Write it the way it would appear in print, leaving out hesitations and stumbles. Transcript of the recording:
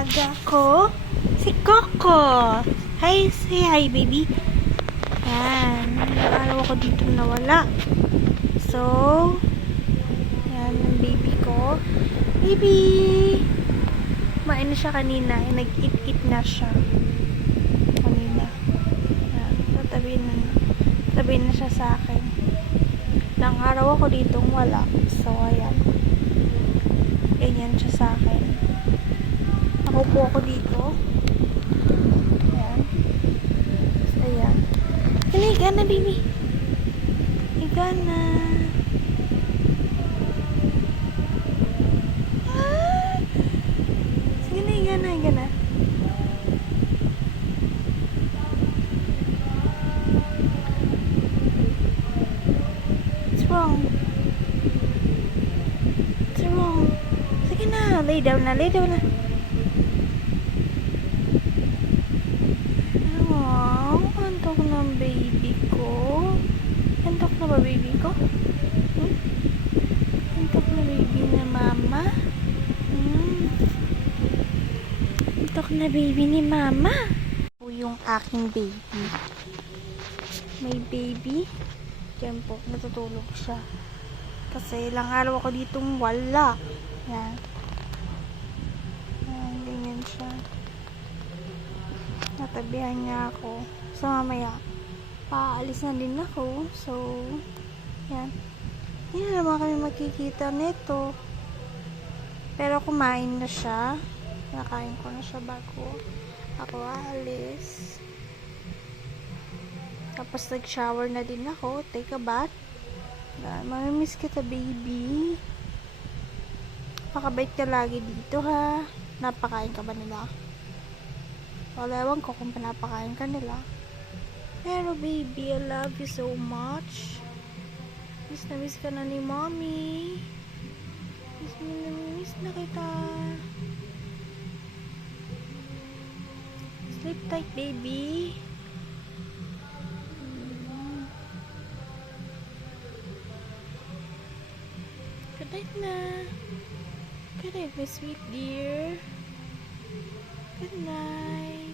alaga ko, si Coco. Hi, say hi, baby. Yan. Araw ako dito nawala. So, yan yung baby ko. Baby! Kumain na siya kanina. Nag-eat na siya. Kanina. Yan. Tatabi na siya sa akin. Nang araw ako ditong wala. So, ayan. Ganyan siya sa akin. Nakaupo ako dito. Ayan. So, ayan. Higa na, baby. Higa na. Ah! Sige na, higa na, higa na. What's wrong? What's wrong? Sige na, lay down na, lay down na. Antok na baby ko. Antok na ba baby ko? Antok na baby na mama? Antok na baby ni mama? Po yung aking baby. May baby. Diyan po, natutulog siya. Kasi ilang araw ako ditong wala. Yan. Yan, ganyan siya. Natabihan niya ako. So, mamaya, paalis na din ako. So, yan. Hindi na naman kami magkikita nito. Pero kumain na siya. Nakain ko na siya bago ako aalis. Tapos nag-shower na din ako. Take a bath. Mamimiss kita, baby. Pakabait ka lagi dito, ha? Napakain ka ba nila? Wala, ewan ko kung pinapakain ka nila. Pero baby, I love you so much. Miss na miss ka na ni mommy. Miss na kita. Sleep tight, baby. Good night na. Good night, my sweet dear. Good night.